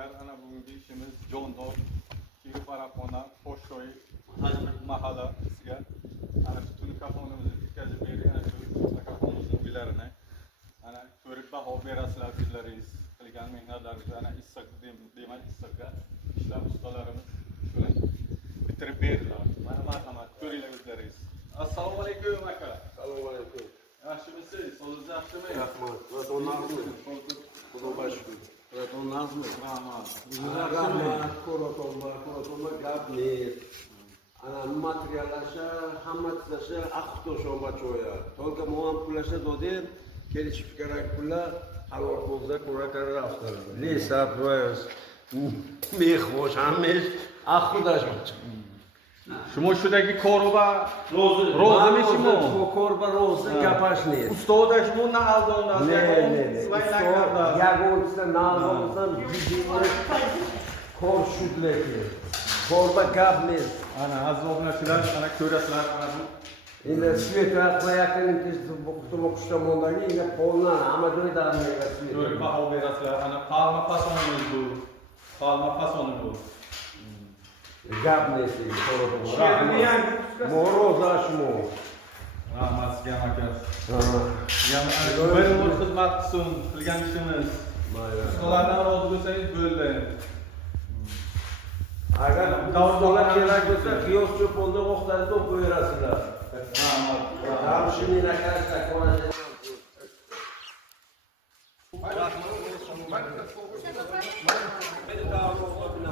Arkadaşlar, ana bugungi işimiz Jondor, Kiri Farapona, Qo'shto'y, mahallasiga ana shu telefonimizni yetkazib berdik. Ana shu telefonimizning uylarini ana ko'rib baho berasizlar, bizlaringiz qilgan mehnatlaringizni ana issiq deyman, issiqqa ishlar ustalarimiz shuni bitirib berdilar. Mana marhamat, ko'ringlar o'zlaringiz. Assalomu alaykum aka. Assalomu alaykum. Yaxshimisiz? So'zingiz yaxshimi? Rahmat. Ratonlarmi? Xudo bashkur. Ratonlarmi? Rahmat. Rahmat. Ko'ratonlar gapni. Ana materiallasha, hammaslasha aqto'shoma cho'ya. Только muam pullasha dodim, kelishib kerak pullar halol bo'lsa ko'ra qaraftar. Lesa pues. Mexosh hamish aqdashmoqchi. Shimo shudagi koruba rozami shimo koruba rozi gapashni. Ustoda shimo na aldonda. Ne. Ustoda yagonsa na aldonsa biznes kor shudleki. Korba gapni. Ana azobnachilar ana ko'rasizlar ana bu. Endi sveta qo'yaqning o'qishda mondagi endi qo'ldan amajoyda sveta. Ko'rib baho berasizlar. Ana palma fasonimiz bu. Palma fasoni bu. Gapni moroza shmo. Rahmat sizga aka. Yana bir umr xizmat qilsin, qilgan ishimiz. Ustolardan rozi bo'lsangiz bo'ldi. Agar davlatlar kerak bo'lsa, qiyos cho'ponda o'qtarib qo'yarasizlar. Rahmat. Hamshini nakashda ko'rasiz.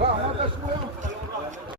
Rahmat.